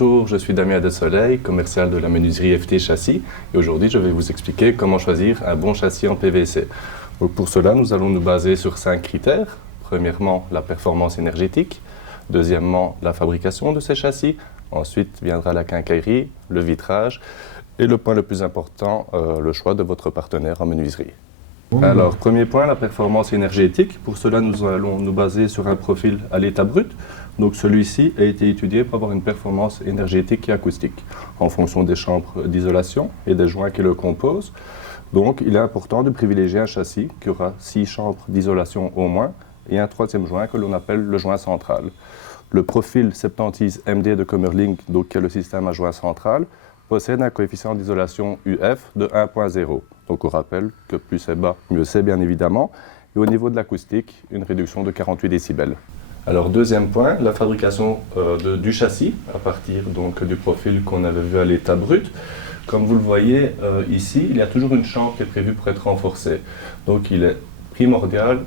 Bonjour, je suis Damien Desoleil, commercial de la menuiserie FT Châssis et aujourd'hui je vais vous expliquer comment choisir un bon châssis en PVC. Donc pour cela, nous allons nous baser sur 5 critères. Premièrement, la performance énergétique. Deuxièmement, la fabrication de ces châssis. Ensuite viendra la quincaillerie, le vitrage et le point le plus important, le choix de votre partenaire en menuiserie. Alors, premier point, la performance énergétique. Pour cela, nous allons nous baser sur un profil à l'état brut. Donc, celui-ci a été étudié pour avoir une performance énergétique et acoustique en fonction des chambres d'isolation et des joints qui le composent. Donc, il est important de privilégier un châssis qui aura 6 chambres d'isolation au moins et un troisième joint que l'on appelle le joint central. Le profil 70 MD de Kömmerling, donc qui est le système à joint central, possède un coefficient d'isolation UF de 1.0. Donc on rappelle que plus c'est bas, mieux c'est bien évidemment. Et au niveau de l'acoustique, une réduction de 48 décibels. Alors deuxième point, la fabrication du châssis à partir donc du profil qu'on avait vu à l'état brut. Comme vous le voyez ici, il y a toujours une chambre qui est prévue pour être renforcée. Donc il est primordial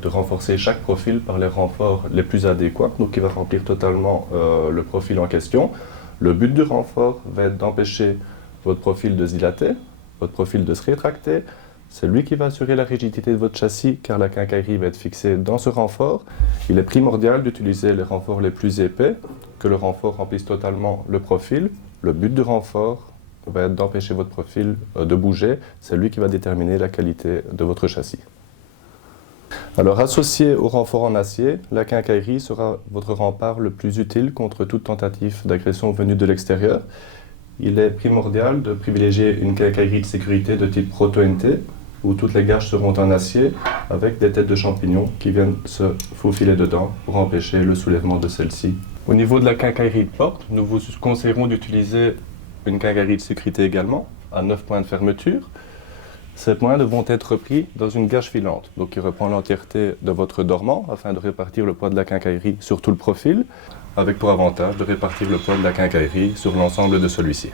de renforcer chaque profil par les renforts les plus adéquats, donc qui va remplir totalement le profil en question. Le but du renfort va être d'empêcher votre profil de se dilater, votre profil de se rétracter. C'est lui qui va assurer la rigidité de votre châssis car la quincaillerie va être fixée dans ce renfort. Il est primordial d'utiliser les renforts les plus épais, que le renfort remplisse totalement le profil. Le but du renfort va être d'empêcher votre profil de bouger. C'est lui qui va déterminer la qualité de votre châssis. Alors, associé au renfort en acier, la quincaillerie sera votre rempart le plus utile contre toute tentative d'agression venue de l'extérieur. Il est primordial de privilégier une quincaillerie de sécurité de type Proto-NT, où toutes les gages seront en acier, avec des têtes de champignons qui viennent se faufiler dedans pour empêcher le soulèvement de celle-ci. Au niveau de la quincaillerie de porte, nous vous conseillerons d'utiliser une quincaillerie de sécurité également, à 9 points de fermeture. Ces points devront être pris dans une gage filante, donc qui reprend l'entièreté de votre dormant afin de répartir le poids de la quincaillerie sur tout le profil, avec pour avantage de répartir le poids de la quincaillerie sur l'ensemble de celui-ci.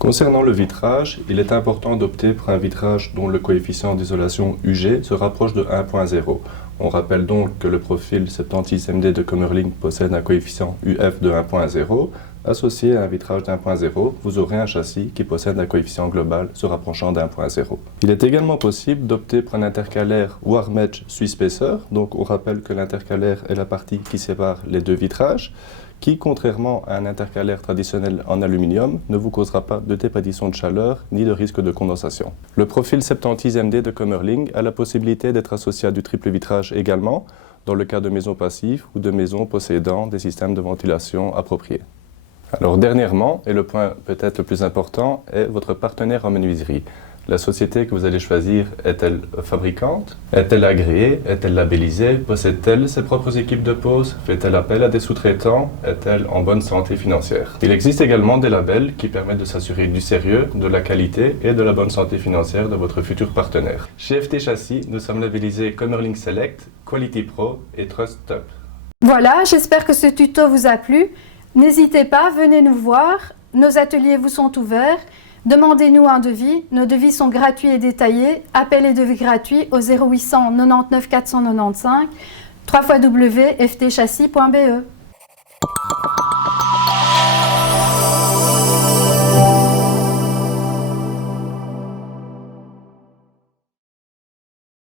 Concernant le vitrage, il est important d'opter pour un vitrage dont le coefficient d'isolation UG se rapproche de 1.0. On rappelle donc que le profil 70 MD de Kömmerling possède un coefficient UF de 1.0. Associé à un vitrage d'1.0, vous aurez un châssis qui possède un coefficient global se rapprochant d'1.0. Il est également possible d'opter pour un intercalaire Warmedge Suisse-Spesseur. Donc on rappelle que l'intercalaire est la partie qui sépare les deux vitrages, qui, contrairement à un intercalaire traditionnel en aluminium, ne vous causera pas de déperdition de chaleur ni de risque de condensation. Le profil 70 MD de Kömmerling a la possibilité d'être associé à du triple vitrage également, dans le cas de maisons passives ou de maisons possédant des systèmes de ventilation appropriés. Alors dernièrement, et le point peut-être le plus important, est votre partenaire en menuiserie. La société que vous allez choisir est-elle fabricante? Est-elle agréée? Est-elle labellisée? Possède-t-elle ses propres équipes de pose? Fait-elle appel à des sous-traitants? Est-elle en bonne santé financière? Il existe également des labels qui permettent de s'assurer du sérieux, de la qualité et de la bonne santé financière de votre futur partenaire. Chez FT Châssis, nous sommes labellisés Kömmerling Select, Quality Pro et Trust Top. Voilà, j'espère que ce tuto vous a plu. N'hésitez pas, venez nous voir. Nos ateliers vous sont ouverts. Demandez-nous un devis. Nos devis sont gratuits et détaillés. Appel et devis gratuits au 0800 99 495 www.ftchassis.be.